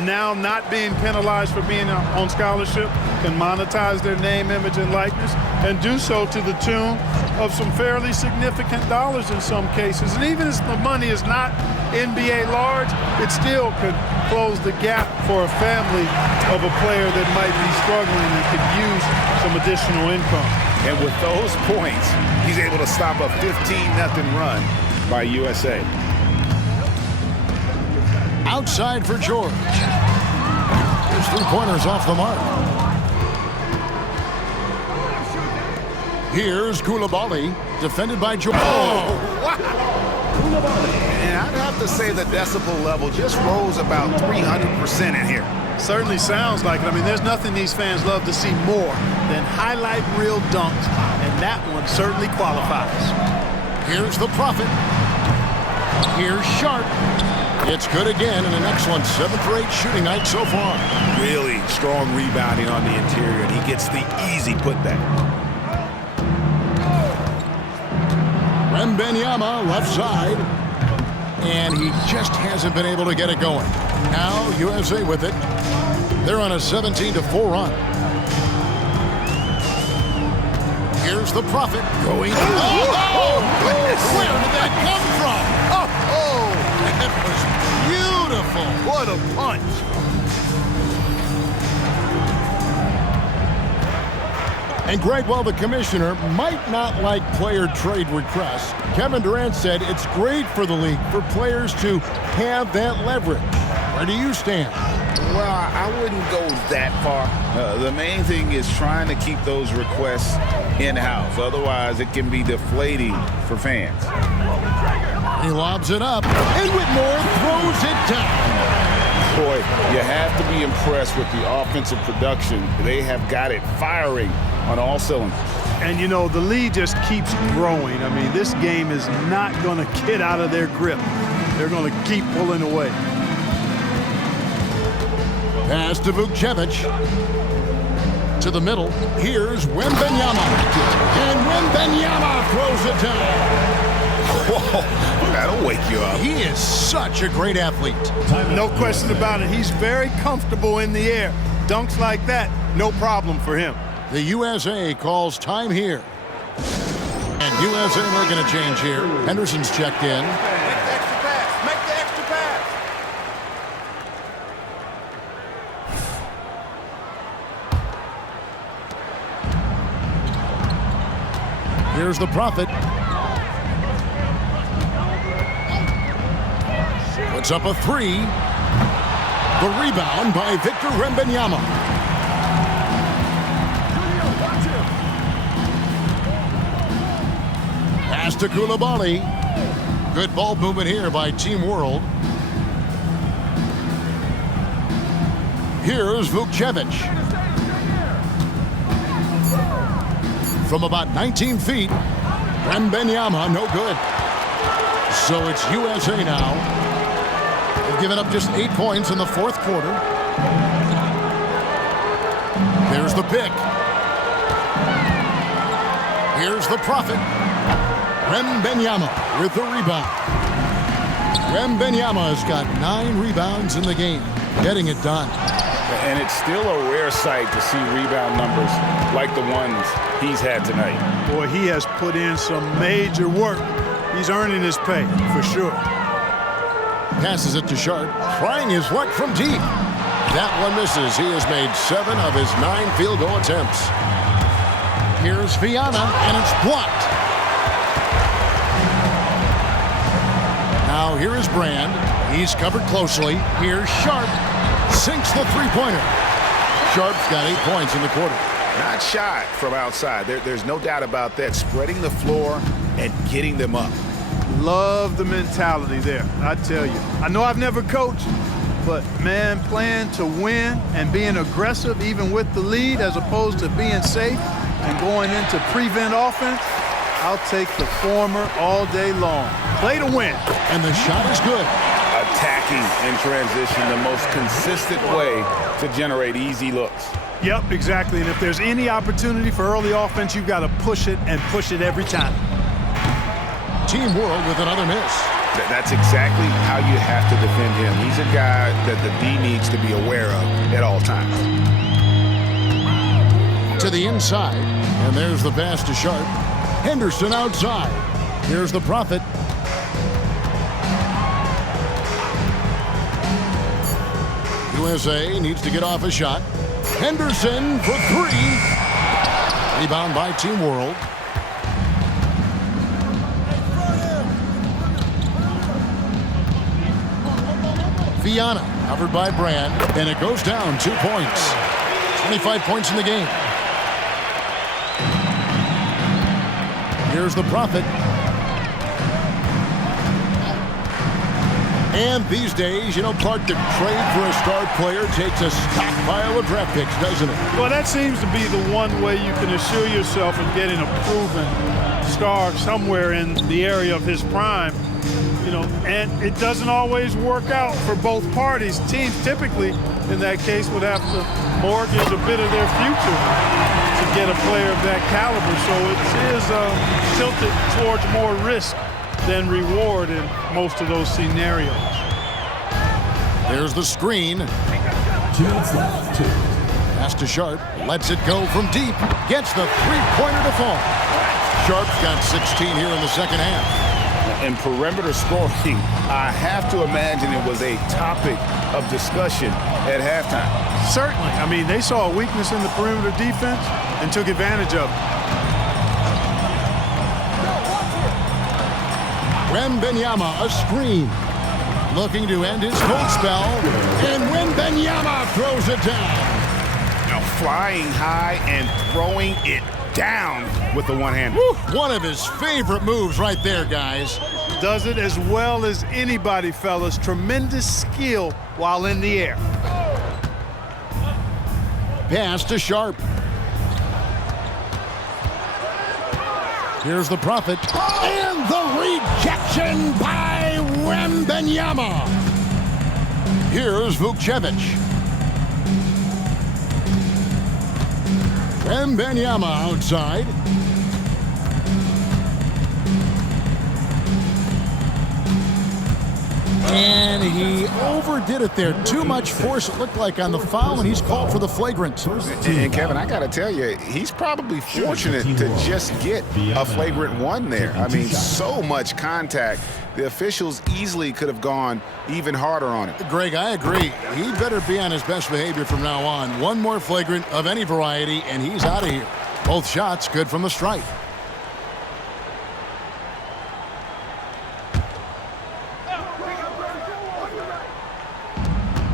now not being penalized for being on scholarship can monetize their name, image, and likeness and do so to the tune of some fairly significant dollars in some cases. And even if the money is not NBA large, it still could close the gap for a family of a player that might be struggling and could use some additional income. And with those points, he's able to stop a 15-0 run by USA. Outside for George. His 3-pointers off the mark. Here's Coulibaly, defended by George. Oh, wow. And I'd have to say the decibel level just rose about 300% in here. Certainly sounds like it. I mean, there's nothing these fans love to see more than highlight reel dunks, and that one certainly qualifies. Here's the Prophet. Here's Sharp. It's good again, and an excellent 7 for 8 shooting night so far. Really strong rebounding on the interior, and he gets the easy putback. Wembanyama left side, and he just hasn't been able to get it going. Now USA with it. They're on a 17-4 run. Here's the Prophet going. Oh, where did that come from? Oh, that was beautiful. What a punch. And Greg, while the commissioner might not like player trade requests, Kevin Durant said it's great for the league for players to have that leverage. Where do you stand? Well, I wouldn't go that far. The main thing is trying to keep those requests in-house. Otherwise, it can be deflating for fans. He lobs it up, and Whitmore throws it down. Boy, you have to be impressed with the offensive production. They have got it firing on all cylinders. And, you know, the lead just keeps growing. I mean, this game is not going to get out of their grip. They're going to keep pulling away. Pass to Vukcevic. To the middle. Here's Wembanyama. And Wembanyama throws it down. Whoa, that'll wake you up. He is such a great athlete. No question about it. He's very comfortable in the air. Dunks like that, no problem for him. The USA calls time here. And USA making a change here. Henderson's checked in. Here's the Prophet. Puts up a 3. The rebound by Victor Wembanyama. Pass to Coulibaly. Good ball movement here by Team World. Here's Vukcevic. From about 19 feet, Wembanyama, no good. So it's USA now. They've given up just 8 points in the fourth quarter. There's the pick. Here's the Prophet. Wembanyama with the rebound. Wembanyama has got 9 rebounds in the game, getting it done. And it's still a rare sight to see rebound numbers like the ones he's had tonight. Boy, he has put in some major work. He's earning his pay, for sure. Passes it to Sharp, trying his luck from deep. That one misses. He has made 7 of his 9 field goal attempts. Here's Viana, and it's blocked. Now here is Brand. He's covered closely. Here's Sharp. Sinks the three-pointer. Sharp's got 8 points in the quarter. Not shy from outside. There's no doubt about that. Spreading the floor and getting them up. Love the mentality there, I tell you. I know I've never coached, but, man, playing to win and being aggressive even with the lead as opposed to being safe and going into prevent offense, I'll take the former all day long. Play to win. And the shot is good. Attacking in transition, the most consistent way to generate easy looks. Yep, exactly. And if there's any opportunity for early offense, you've got to push it and push it every time. Team World with another miss. That's exactly how you have to defend him. He's a guy that the D needs to be aware of at all times. To the inside, and there's the pass to Sharp. Henderson outside. Here's the Prophet. USA needs to get off a shot. Henderson for 3. Rebound by Team World. Viana covered by Brand, and it goes down 2 points. 25 points in the game. Here's the Prophet. And these days, you know, Clark, the trade for a star player takes a stockpile of draft picks, doesn't it? Well, that seems to be the one way you can assure yourself of getting a proven star somewhere in the area of his prime. You know, and it doesn't always work out for both parties. Teams typically, in that case, would have to mortgage a bit of their future to get a player of that caliber. So it is tilted towards more risk than reward in most of those scenarios. There's the screen. 2 minutes left. 2. Pass to Sharp. Lets it go from deep. Gets the three-pointer to fall. Sharp's got 16 here in the second half. And perimeter scoring, I have to imagine it was a topic of discussion at halftime. Certainly. I mean, they saw a weakness in the perimeter defense and took advantage of it. Wembanyama, a screen. Looking to end his cold spell. And Wembanyama throws it down. Now flying high and throwing it down with the one-hander. One of his favorite moves right there, guys. Does it as well as anybody, fellas. Tremendous skill while in the air. Pass to Sharp. Here's the Prophet. And the rejection by Wembanyama. Here's Vukcevic. Wembanyama outside. And he overdid it there. Too much force, it looked like, on the foul, and he's called for the flagrant. And Kevin, I got to tell you, he's probably fortunate to just get a flagrant one there. I mean, so much contact. The officials easily could have gone even harder on it. Greg, I agree. He better be on his best behavior from now on. One more flagrant of any variety, and he's out of here. Both shots good from the stripe.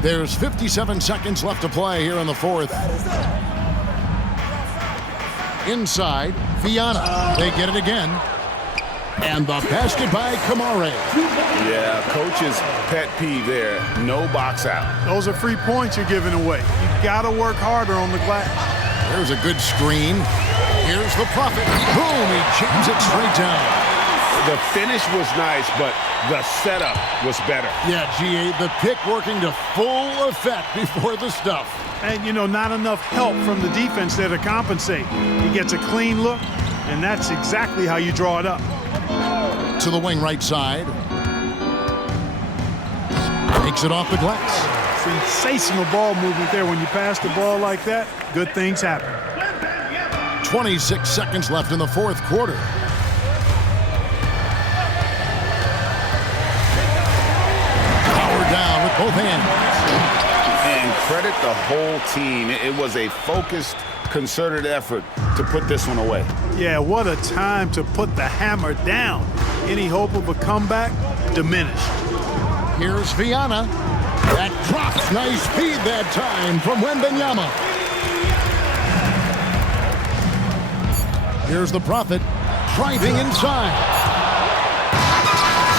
There's 57 seconds left to play here in the fourth. Inside, Viana. They get it again. And the basket by Kamare. Yeah, coach's pet peeve there. No box out. Those are free points you're giving away. You got to work harder on the glass. There's a good screen. Here's the Prophet. Boom, he jams it straight down. The finish was nice, but the setup was better. Yeah, G.A., the pick working to full effect before the stuff. And, you know, not enough help from the defense there to compensate. He gets a clean look, and that's exactly how you draw it up. To the wing right side. Takes it off the glass. Sensational ball movement there. When you pass the ball like that, good things happen. 26 seconds left in the fourth quarter. Down with both hands. And credit the whole team. It was a focused, concerted effort to put this one away. Yeah, what a time to put the hammer down. Any hope of a comeback diminished. Here's Viana. That drops. Nice speed that time from Wembanyama. Here's the Prophet driving inside.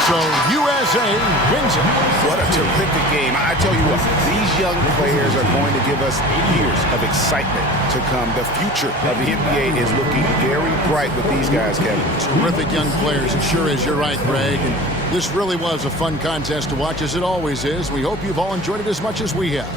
So USA wins it. What a terrific game. I tell you what, these young players are going to give us years of excitement to come. The future of the NBA is looking very bright with these guys, Kevin. Terrific young players. It sure is. You're right, Greg. And this really was a fun contest to watch, as it always is. We hope you've all enjoyed it as much as we have.